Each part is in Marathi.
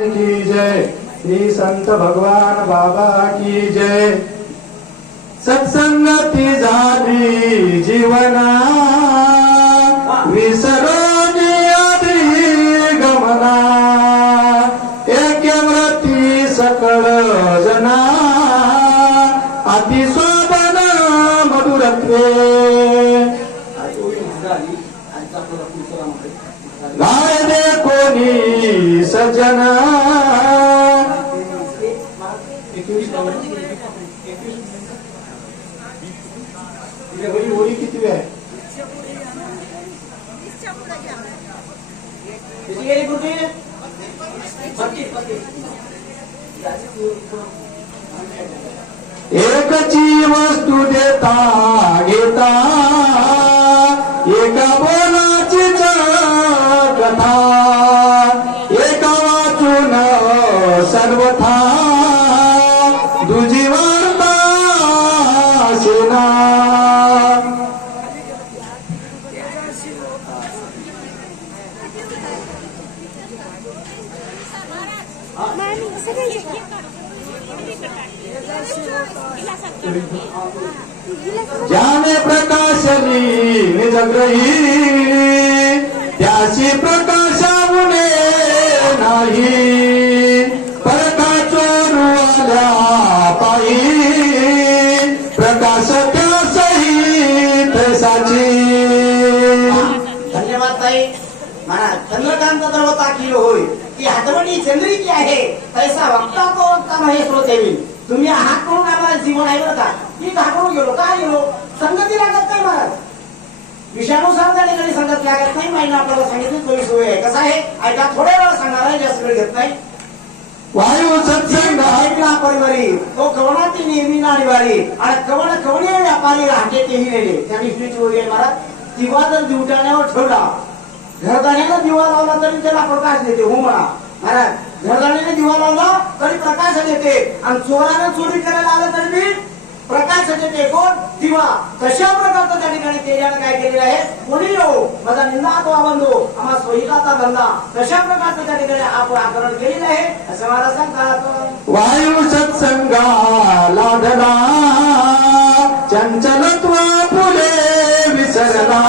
की जय। श्री संत भगवान बाबा की जय। सत्संगती झाली जीवना सजना। किती आहे एकची वस्तू देता घेता ज्याने प्रकाशनी निजग्रही त्याची प्रकाशामुळे नाही. परका चोरू आल्या पायी प्रकाश त्या सहित साची धन्यवाद ताई. म्हणा चंद्रकांत द्रवता की होय? ती हातवणी चंद्रिकी आहे. तैसा वक्ता तो वक्ता महेश देवी तुम्ही हात करून आम्हाला जीवन आहे बरं का? मी घाबरून गेलो काय गेलो? संगती लागत नाही महाराज. विषयानुसार त्या ठिकाणी संगत लागत नाही माहिती आपल्याला सांगितली तोही सोय आहे. कसं आहे? ऐका थोड्या वेळा सांगणार आहे जास्त वेळ घेत नाही. वायू सत्संग ऐकला परिवारी. तो कवनाती नेहमी नाडीवारी. आणि कवण कवणे व्यापारी राहते तेही नेले. त्या विष्णूची आहे महाराज. दिवा जर दिवटाण्यावर ठेवला घरदाण्याला दिवा लावला तरी त्याला प्रकाश देते हो म्हणा. महाराज घरदाण्याने दिवा लावला तरी प्रकाश देते आणि चोरानं चोरी करायला आलं तरी बी प्रकाश देते कोण? दिवा. कशा प्रकारचं त्या ठिकाणी तेजाने काय केलेलं आहे? कोणी येऊ माझा निंदा तो बंधू. आम्हा सोयीलाचा धंदा. कशा प्रकारचं त्या ठिकाणी आपण आकरण केलेलं आहे? असं मला सांगतात वायू सत्संगा लादला चंचलत्व फुले विसरला.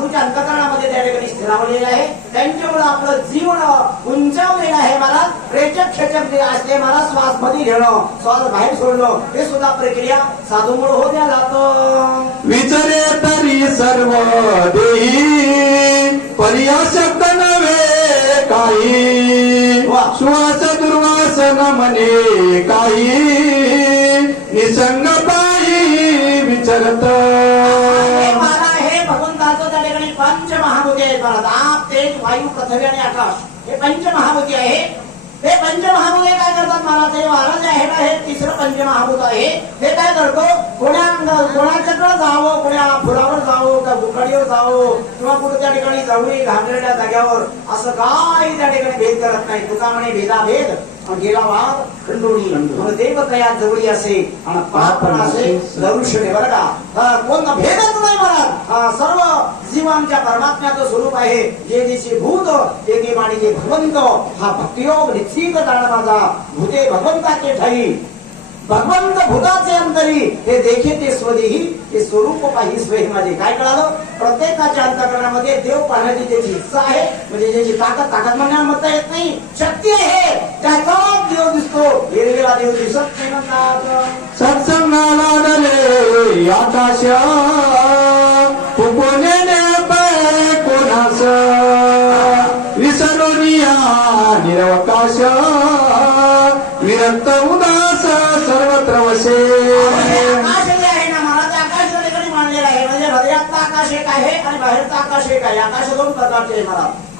साधूच्या अंतकरणामध्ये त्या ठिकाणी स्थिरावलेलं आहे. त्यांच्यामुळे आपलं जीवन उंचावलेलं आहे मला रेचक खेचक जे असते मला श्वासमध्ये घेणं श्वास बाहेर सोडणं हे सुद्धा प्रक्रिया साधूमुळे होत्या जातं. विचरे तरी सर्व देही पर्याशक्त नव्हे काही. वा. श्वास दुर्वास न म्हणे काही. निसंग पायी विचरत हे मला हे भगवंताचं पंच ठिकाणी आहेत मला आप तेज वायू पृथ्वी आणि आकाश हे पंच पंचमहाभूती आहे हे पंच पंचमहाभूते काय करतात मला ते महाराज आहे ना हे तिसरं पंच महाभूत आहे हे काय करतो कोण्या कोणाच्याकडे जावं कोण्या फुलावर जावं का बुकडीवर जावं किंवा कुठे त्या ठिकाणी जवळी घाबरलेल्या जाग्यावर असं काही त्या ठिकाणी भेद करत नाही तुका म्हणे भेदा भेद गेला वाद खंडोळी. म्हणून देव तया जवळी असे आणि पाप असे दरुषणे बरं का कोणता भेदच नाही हा, सर्व जीवांच्या परमात्म्याचं स्वरूप आहे. जे दिसे भूत ते ते माणिके भगवंत हा भक्तियोग निश्चित जाण माझा. भूते भगवंताचे ठाई. भगवंत भूताचे अंतरी हे देखे ते स्वदेही ते स्वरूप पाही स्वयं माझे. काय कळालं? प्रत्येकाच्या अंतकरणामध्ये देव पाहण्याची त्याची इच्छा आहे. म्हणजे ज्याची ताकद ताकद म्हणण्याला म्हणता येत नाही. शक्ती आहे. त्याचा देव दिसतो. हिरवेला देव दिसत नाही म्हणतात. सत्संगाला आकाशा आकाश एक आहे आणि बाहेरचं आकाश एक आहे. आकाश दोन प्रकारचे आहे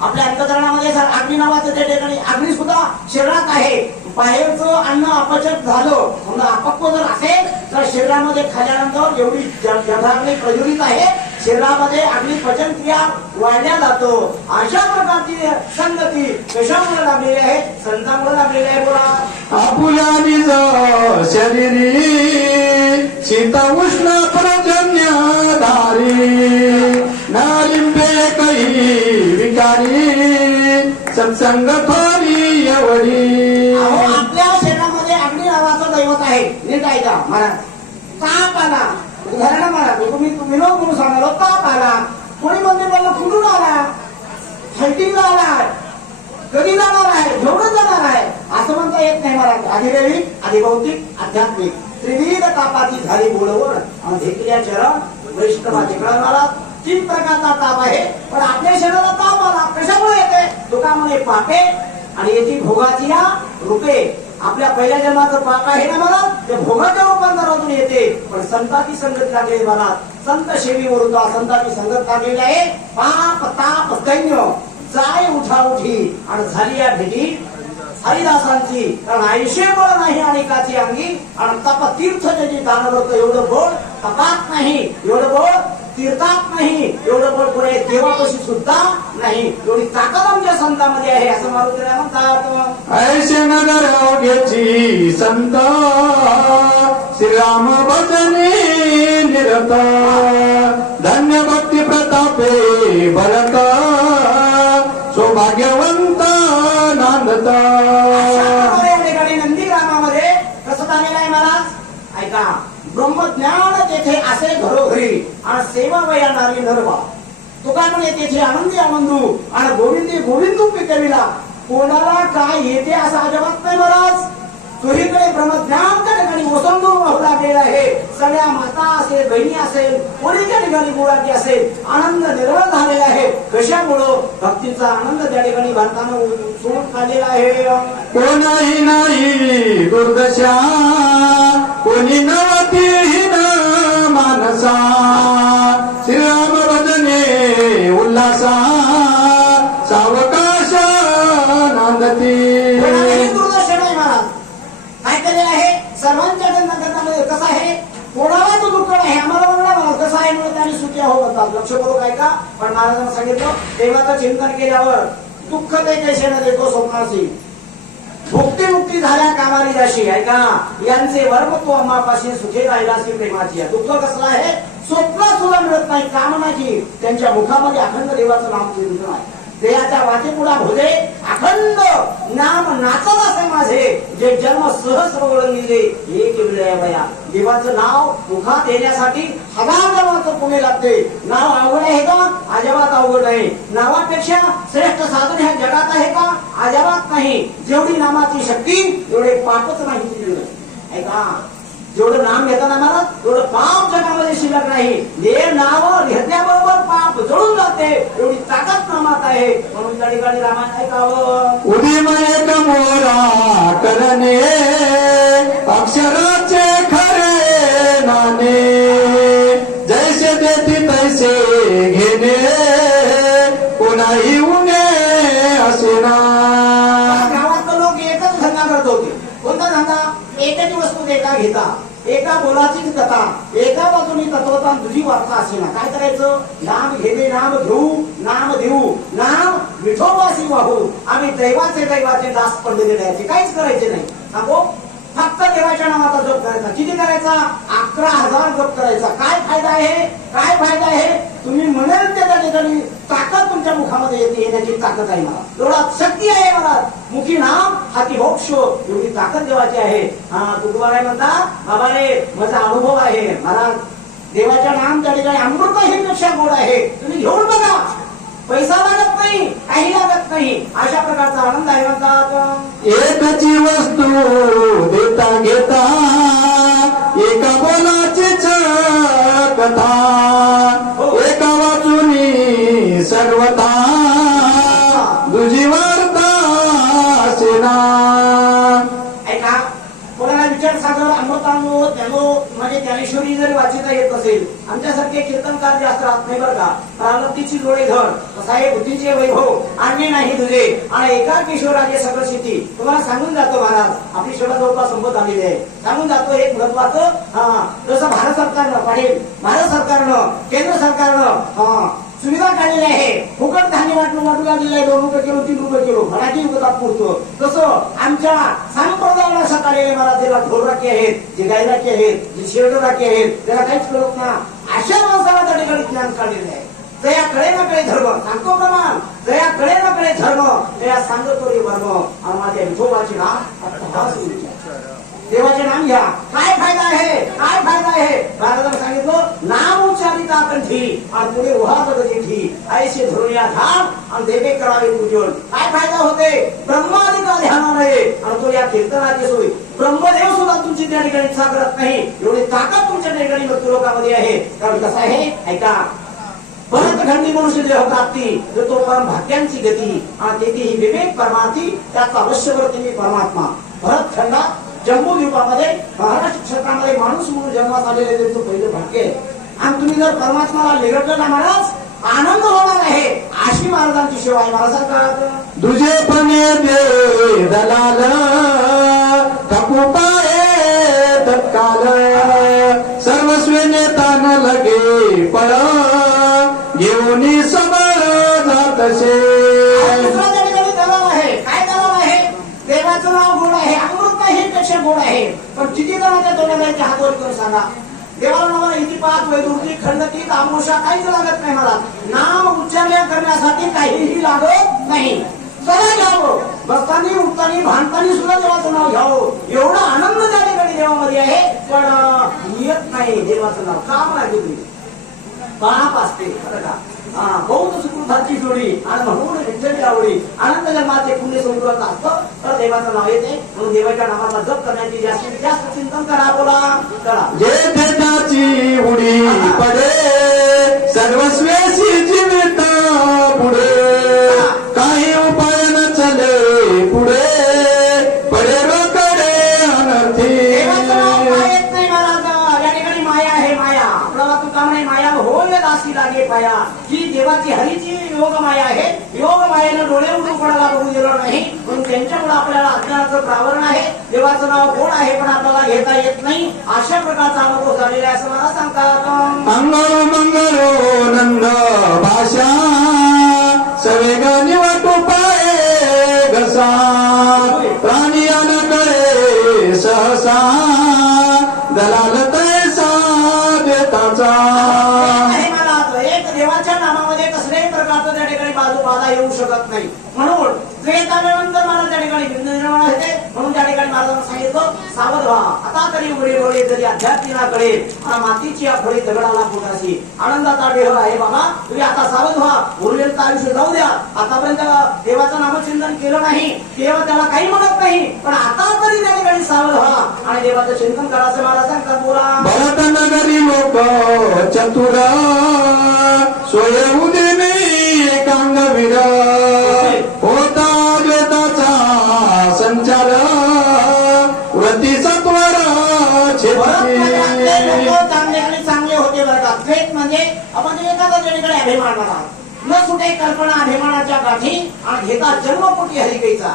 आपल्या अंतकरणामध्ये जर अग्नी नावाचं त्या ठिकाणी अग्नी सुद्धा शरीरात आहे. बाहेरचं अन्न अपचत झालं म्हणून अपक्व जर असेल तर शरीरामध्ये खाल्यानंतर एवढी ज- प्रज्वलित आहे. शरीरामध्ये अग्नी पचन क्रिया वाढल्या जातो. अशा प्रकारची कशामुळे लाभलेले आहेत संतांमुळे लाभलेले आहे बोला. आपुल्या निज शरीरी शीत उष्ण प्रजन्य धारी नालिंबे काही विकारी सत्संग थोरी एवढी. आपल्या शरीरामध्ये अग्नी नावाचं दैवत आहे. नीट ऐका म्हणा ताप आला उदाहरण म्हणा तुम्ही विनोद म्हणून सांगालो ताप आला कोणी मंदिर बोललं कुठून आला फायटिंगला आलाय कधी जाणार आहे? जेवढं जाणार आहे? असं म्हणता येत नाही मला. अधिदैविक अधिभौतिक आध्यात्मिक. त्रिविध तापाची झाली बोलवण. आणि धेकल्या चरण वैष्णवाचे कळणारा तीन प्रकारचा ताप आहे. पण आपल्या शरीराला ताप आला. कशामुळे येते? दुकामध्ये पापे. आणि याची भोगाची या रुपे. आपल्या पहिल्या जन्माचं पाप आहे ना मला? ते भोगाच्या रूपांतरातून येते. पण संताची संगत लागलेली मला. संत शेवी वरून संताची संगत लागलेली आहे. पाप ताप दैन्य जाय उठा उठी आणि झाली या भेटी हरिदासांची कारण ऐशे बळ नाही आणि काची अंगी. आणि तप तीर्थ त्याची दानवत एवढं बळ तपात नाही. एवढं बळ तीर्थात नाही. एवढं बळ पुढे देवापाशी सुद्धा नाही. एवढी ताकद आमच्या संतामध्ये आहे असं मारुतीला म्हणतात. ऐशे नगर अवघ्याची संत श्रीराम भजने निरता. धन्य भक्ती प्रतापे भरता ठिकाणी कसं झालेलं आहे महाराज ऐका ब्रह्मज्ञान तेथे असे घरोघरी आणि सेवा वया नारी नरवा. तुका म्हणे तेथे आनंदी आनंदू आणि गोविंदी गोविंदू पिकविला. कोणाला काय येते असं अजिबात नाही महाराज. चोहीकडे ब्रह्मज्ञान त्या ठिकाणी ओसंडून वाहू गेला आहे. सगळ्या माता असेल बहिणी असेल कोणी त्या ठिकाणी गुळाची असेल आनंद निर्मळ झालेला आहे. कशामुळं? भक्तीचा आनंद त्या ठिकाणी भारतानं सोडून काढलेला आहे. कोणाही नाही दुर्दशा कोणी नवतीहीन मानसा. श्रीराम भजने उल्हासा सावकाश नांदती कोणालाही दुर्दर्शन आहे महाराज काय केलेलं आहे सर्वांच्या जन्मकर्तामध्ये कसं आहे कोणाला तो दुःख नाही आम्हाला म्हणलं मला कसं आहे म्हणून त्यांनी सुखी हो म्हणतात लक्ष करू काय का? पण महाराजांना सांगितलं देवाचं चिंतन केल्यावर दुःख ते कैसे न देतो स्वप्नाशी भुक्ती मुक्ती झाल्या कामारी जाशी ऐका यांचे वर्म तू अम्मापाशी सुखे राहिलाशी प्रेमाची. आहे. दुःख कसलं आहे? स्वप्न सुद्धा मिळत नाही कामनाची त्यांच्या मुखामध्ये अखंड देवाचं नाम चिंतन आहे. देहाच्या वाटेपुढा भोजे अखंड नाम नाचत असे माझे. जे जन्म सहस्र ओळंगिले एक बया. देवाचं नाव मुखात येण्यासाठी हजार जन्माचं पुणे लागते. नाव अवघड आहे का? अजिबात अवघड नाही. नावापेक्षा श्रेष्ठ साधन ह्या जगात आहे का? अजिबात नाही. जेवढी नामाची शक्ती एवढे पापच नाही. ऐका. जेवढं नाम घेताना मला तेवढं पाप जगामध्ये शिल्लक नाही. हे नाव घेतल्याबरोबर पाप जळून जाते. एवढी ताकद नामात आहे. म्हणून त्या ठिकाणी रामायण ऐकावं. उदिमय मोरा करणे अक्षराचे खरे नाणे. जैसे देती तैसे घेणे कोणाही उणे असे ना. गावातले लोक एकच धंदा करत होते. कोणता धंदा? एकच वस्तू एका घेता. एका बोलाचीच कथा. एका बाजूनी तत्वता तुझी वार्ता असे ना काय करायचं? नाम घेणे नाम घेऊ नाम देऊ. नाम विठोबासी वाहू. आम्ही दैवाचे दैवाचे दास पडलेले द्यायचे. काहीच करायचे नाही. सांगो फक्त देवाच्या नावाचा जप करायचा. किती करायचा? अकरा हजार जप करायचा. काय फायदा आहे? काय फायदा आहे? तुम्ही म्हणाल त्या ठिकाणी ताकद तुमच्या मुखामध्ये येते येण्याची ताकद आहे मला. एवढा शक्ती आहे मला. हाती मोक्ष एवढी ताकद देवाची आहे. हा तुकोबाराय म्हणतात बाबा रे माझा अनुभव आहे. मला देवाच्या नाम त्या ठिकाणी अमृत ही पेक्षा गोड आहे. तुम्ही घेऊन बघा. पैसा लागत नाही काही लागत नाही. अशा प्रकारचा आनंद आहे म्हणतात एकची वस्तू देता घेता एका बोलाचीच कथा. एका वाचुनी सर्वथा ज्ञानेश्वरी जरी वाचिता येत असेल आमच्यासारखे कीर्तनकार जास्त राहत नाही बरं का? प्रारब्धीची डोळे धर साहेब बुद्धीचे वैभव आणणे नाही तुझे आणि एका किशोराचे सगळं शेती तुम्हाला सांगून जातो महाराज आपली शेवट जवळपास संपत आलेली आहे. सांगून जातो एक महत्वाचं हा जसं भारत सरकारनं पाटील भारत सरकारनं केंद्र सरकारनं हा सुविधा काढलेली आहे. फुकट धान्य वाटलं वाटू लागलेलं आहे. दोन रुपये किलो तीन रुपये किलो. मराठी युगतात पुरतो. तसं आमच्या संप्रदायाला सकाळी काढलेले मला ज्याला ढोल राखी आहेत जे गाय राखी आहेत जे शेड राखी आहेत त्याला काहीच कळत ना अशा माणसाला त्या ठिकाणी ज्ञान काढलेले आहे. जया कळे ना कळे धर्म. सांगतो प्रमाण. जया कळे ना कळे धर्म. त्या सांगतो रे वर्म. आणि माझ्या विठोबाची नाम देवाचे नाम घ्या. काय फायदा आहे? काय फायदा आहे? महाराजांनी उच्चारिता कंठी आणि पुढे उहात जेठी ऐसे धरून या धाम आणि देवे करावे पूजन काय फायदा होते? ब्रह्मादिका ध्यानामुळे आणि तो या कीर्तनाची सोय. ब्रह्मदेव सुद्धा तुमची त्या ठिकाणी साकारत नाही. एवढी ताकद तुमच्या ठिकाणी भक्त लोकांमध्ये आहे. कारण कसं आहे? ऐका. परत खंडी मनुष्य देह प्राप्ती जो तो परम भाग्यांची गती. आणि तेथे ही विवेक परमार्थी त्याचा अवश्य तुम्ही परमात्मा. भरत खंडा जम्मू द्वीपामध्ये महाराष्ट्र क्षेत्रामध्ये माणूस म्हणून जन्मात आलेले त्यांचं पहिलं भाग्य आहे. आणि तुम्ही जर परमात्माला निरटलं ना महाराज आनंद होणार आहे. अशी महाराजांची सेवा आहे. मला सांगा दुजे पणे दे दलाल कापू पाये तत्काल सर्वस्वी नेतान लगे पळ घेऊन सबळ जातसे देवाचं नाव गोड आहे. अमृत नाही पेक्षा गोड आहे. पण किती जणांच्या तोंडाला हात वर करून सांगा? देवाला नावाला इतिपात वैदुर्ती खंडती आमोशा काहीच लागत नाही मला. नाम उच्चारण करण्यासाठी काहीही लागत नाही. सगळं घ्यावं बसतानी उठतानी भांडतानी सुद्धा देवाचं नाव घ्यावं. एवढा आनंद त्या ठिकाणी देवामध्ये आहे पण येत नाही देवाचं नाव. का म्हणा तुम्ही? पाप असते खरं का? हा बहुत जोडी आणि म्हणून विठ्ठली आवडी अनंत जन्माचे पुण्य संपूर्ण असतं तर देवाचं नाव येते म्हणून देवाच्या नावाचा जप करण्याची जास्तीत जास्त चिंतन करा बोला करा जे उडी पडे सर्वस्वेशी जीवित पुढे काही उपाय न चले पुढे पडे रोकडे अनर्थी या ठिकाणी माया आहे माया आपल्याला तू काम नाही माया होय दासी लागे पाया ही देवाची हरीची योग माया आहे. योग मायेनं डोळे उठून कोणाला बघू दिलं नाही. म्हणून त्यांच्यामुळे आपल्याला अज्ञानाचं प्रावरण आहे. देवाचं नाव कोण आहे पण आपल्याला घेता येत नाही. अशा प्रकारचा अनुभव झालेला आहे असं मला सांगतात. अंगो मंगलो नंद भाषा. सवेग निवटू पाये घसा. प्राणी कळे सहसा. दलाल तैसा देताचा आहे मला आता एक देवाच्या नामामध्ये कसल्याही प्रकारचं त्या ठिकाणी बाजू बाधा येऊ शकत नाही. म्हणून त्रेताव्यानंतर मला त्या ठिकाणी भिन्न निर्माण होते. म्हणून त्या ठिकाणी महाराजांना सांगितलं सावध व्हा. आता तरी उघडे डोळे तरी अध्यात्मिना कळे आणि मातीची आखोळी दगडाला फुटाशी आनंदाचा डेह आहे बाबा. तुम्ही आता सावध व्हा. उरलेलं आयुष्य जाऊ द्या. आतापर्यंत देवाचं नामचिंतन केलं नाही. देव त्याला काही म्हणत नाही. पण आता तरी त्या ठिकाणी सावध व्हा. आणि देवाचं चिंतन करा असं मला सांगतात बोला. भरत नगरी लोक चतुरा सोय उदिनी एकांगवीर होता द्वेताचा संचार. व्रती सत्वर चांगले आणि चांगले होते बरं का? थेट म्हणजे आपण एखादा जणीकडे अभिमान म्हणा न सुटे कल्पना अभिमानाच्या गाठी आणि घेता जन्मपोटी हरिकेचा.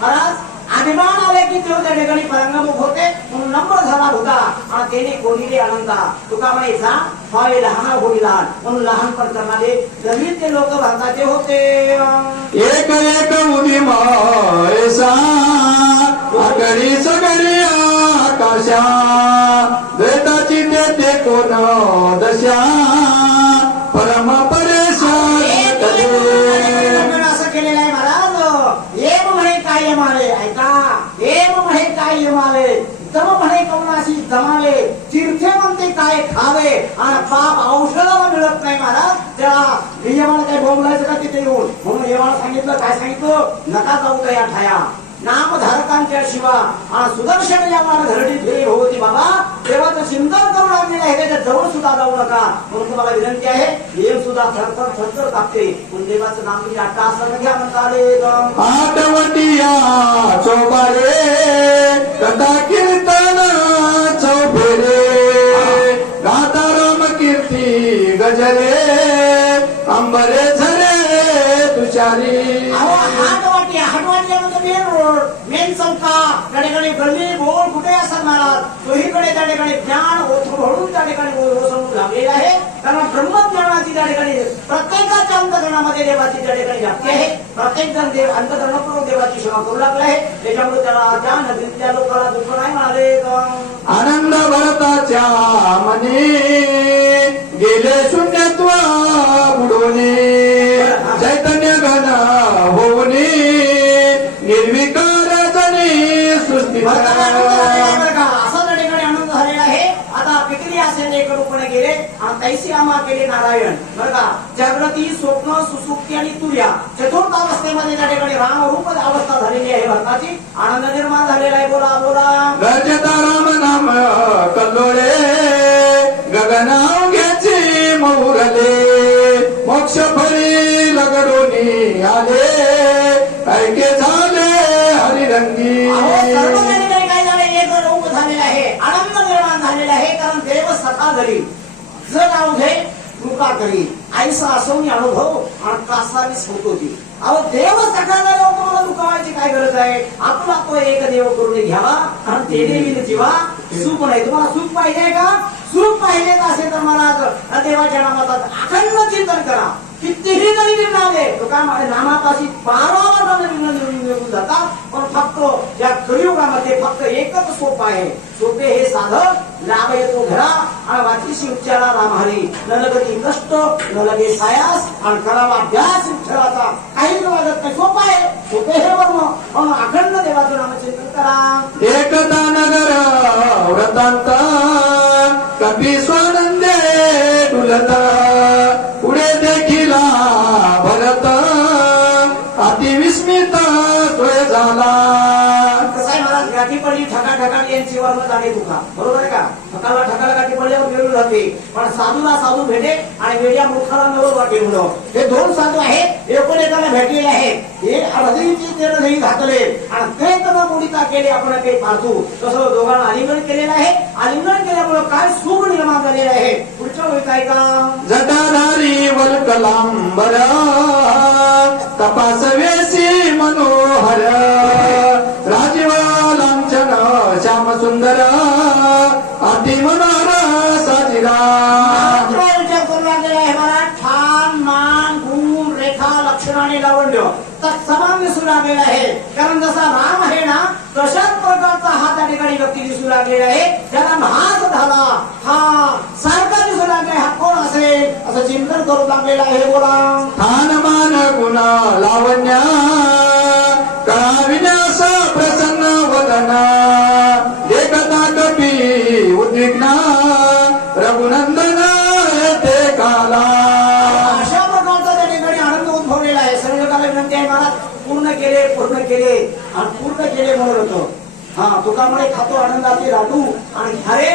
महाराज अभिमान आले की तो त्या ठिकाणी परंगमुख होते म्हणून नम्र झाला होता आणि त्याने कोणीले अनंता. तुका म्हणायचा व्हावे लहान होई लहान म्हणून लहानपण करणारे जमीन ते लोक भारताचे होते. एक एक उदी ऐसा आकडी सगळी आकाशा. वेदाची ते कोण दश आणि पाप औषधाला मिळत नाही महाराज. त्या नियमाला काही बोंबलायचं का तिथे येऊन? म्हणून देवाला सांगितलं काय सांगितलं? नका जाऊ या ठाया. नामधारकांच्या शिवा आणि सुदर्शन यामाला धरडी फेरी होती बाबा. देवाचं चिंतन करू आणलेलं आहे त्याच्याजवळ सुद्धा जाऊ नका. म्हणून तुम्हाला विनंती आहे नियम सुद्धा थरथर थरथर कापते. पण देवाचं नाम तुम्ही अट्टा असं घ्या म्हणता आले आठवटिया चोबारे कदा कीर्तन झरे अंबरे झरे तुषारी अहो हात वाटी मेन रोड मेन चौका त्या ठिकाणी गल्ली बोल कुठे असतात महाराज? चोहीकडे त्या ठिकाणी ज्ञान ओथळून त्या ठिकाणी ओसळून लागलेलं आहे. कारण ब्रह्मज्ञानाची त्या ठिकाणी प्रत्येकाच्या अंतकरणामध्ये देवाची त्या ठिकाणी व्याप्ती आहे. प्रत्येक जण देव अंतकरणपूर्वक देवाची सेवा करू लागला आहे. त्याच्यामुळे त्याला त्या आम्हा केले नारायण. बरं का? जागृती स्वप्न सुसुप्ती आणि तुर्या चतुर्थ अवस्थेमध्ये त्या ठिकाणी रामरूप अवस्था झालेली आहे भरताची. आनंद निर्माण झालेला आहे. बोला बोला. गरजता राम नाम कल्लोळे. गगनाव घ्याची मौरले मोक्ष फळी लगडोनी आले. ऐके झाले हरिरंगी. सर्व ठिकाणी काय झालं. एक रूप झालेलं आहे. आनंद निर्माण झालेला आहे. कारण देव सखा जग अवघे कृपा करी. आईचा असवनी अनुभव आणि कासावीस होत होती अहो देव झाल्यावर तुम्हाला दुखावायची काय गरज आहे? आपला तो एक देव करून घ्यावा आणि ते देवी जीवा. सुख नाही. तुम्हाला सुख पाहिजे का? सुख पाहिजे असेल तर मला देवाच्या नामाचा अखंड चिंतन करा. कितीही जरी आले तो काय म्हणे नामापाशी बारा निघून जातात. पण फक्त या कलियुगामध्ये फक्त एकच सोप आहे. सोपे हे साधक लाभ येतो घरा आणि वाचीशी उच्चारा रामहरी न लगती कष्ट न लगे सायास आणि करावा अभ्यास विठ्ठलाचा काही लागत नाही सोपं आहे. सोपे हे वर्ण पण अखंड देवाचं नामचिंतन करा. एकता नगर व्रतांत कपी स्वानंदे डुलत जाणे दुखा बरोबर आहे का? ठकाला ठकाला काठी पडल्यावर मिळून जाते. पण साधूला साधू भेटे आणि वेळ्या मुखाला नवर वाटे मुलं हे दोन साधू आहेत एकूण एकाला भेटलेले आहेत हे हृदयची ते हृदय घातले. आणि ते त्यांना मोडीता केले आपण काही पाहतो तसं दोघांना आलिंगन केलेलं आहे. आलिंगन केल्यामुळे काय सुख निर्माण झालेलं आहे? पुढच्या वेळी काय का? जटाधारी वल्कलांबर तपास वेसी मनोहर राजीव श्याम सुंदर अति मनोहर साजिरा मात्र विचार करू लागलेला आहे मला छान मान गुण रेखा लक्षण आणि लावण्य तर समान दिसू लागलेला आहे. कारण जसा राम आहे ना तशाच प्रकारचा हा त्या ठिकाणी व्यक्ती दिसू लागलेला आहे. त्याला भास झाला हा सारखा दिसू लागला हा कोण असेल? असं चिंतन करू लागलेला आहे बोला. ठान मान गुण लावण्य कळा विन्यास प्रसन्न. वदन देखता कपी उद्विग्न रघुनंदन येते काला। अशा प्रकारचा त्या ठिकाणी आनंद उद्भवलेला आहे. सर्व जगाला विनंती आहे मला पूर्ण केले पूर्ण केले आणि पूर्ण केले म्हणत होतो. हा तुकामुळे खातो आनंदाचे लाडू आणि अरे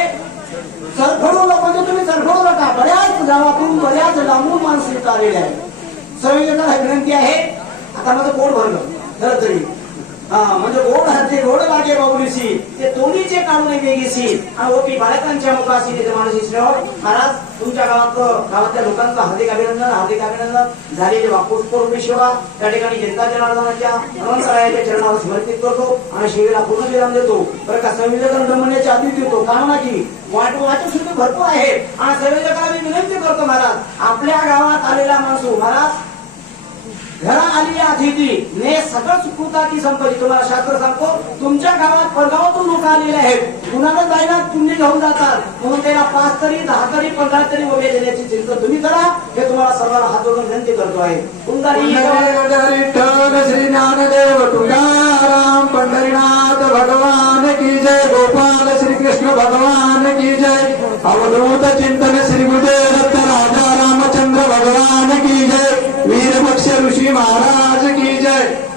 चरफडू म्हणजे तुम्ही चरफडू नका. बऱ्याच गावातून बऱ्याच लांबून माणसं इथं आलेले आहे सर्व जगाला विनंती आहे आता माझं पोट भरलं खरं तरी. हा म्हणजे ओढ हाते ओढ लागे बाबुलीशी ते तोंडीचे काढून वेगीशी आणि ओपी बालकांच्या मुखाशी तिथे माणूस श्रेय महाराज तुमच्या गावात गावातल्या लोकांचं हार्दिक अभिनंदन हार्दिक अभिनंदन झालेले वापूसपूर्वी सेवा त्या ठिकाणी जनता जनार्दनाच्या रणसरायाच्या चरणावर समर्पित करतो आणि शिवेला पूर्ण विराम देतो बरं का संविधान ब्रह्मण्याच्या आधी देतो कारण की वाट वाचू सुद्धा भरपूर आहे आणि संविधानाला मी विनंती करतो महाराज आपल्या गावात आलेला माणूस महाराज घरा आलेली अतिथी ने सकळ सुकृताची संपत्ती तुम्हाला शास्त्र सांगतो तुमच्या गावात परगावातून लोक आलेले आहेत. कुणाला जायला पुण्य घेऊन जातात. म्हणून त्याला पाच तरी दहा तरी पंधरा तरी वगैरे देण्याची चिंता तुम्ही करा. हे तुम्हाला सर्वांना हात जोडून विनंती करतो आहे. श्री ज्ञानदेव तुकाराम पंढरीनाथ भगवान की जय. गोपाल श्री कृष्ण भगवान की जय. अवधूत चिंतन श्री गुजय महाराज की जय।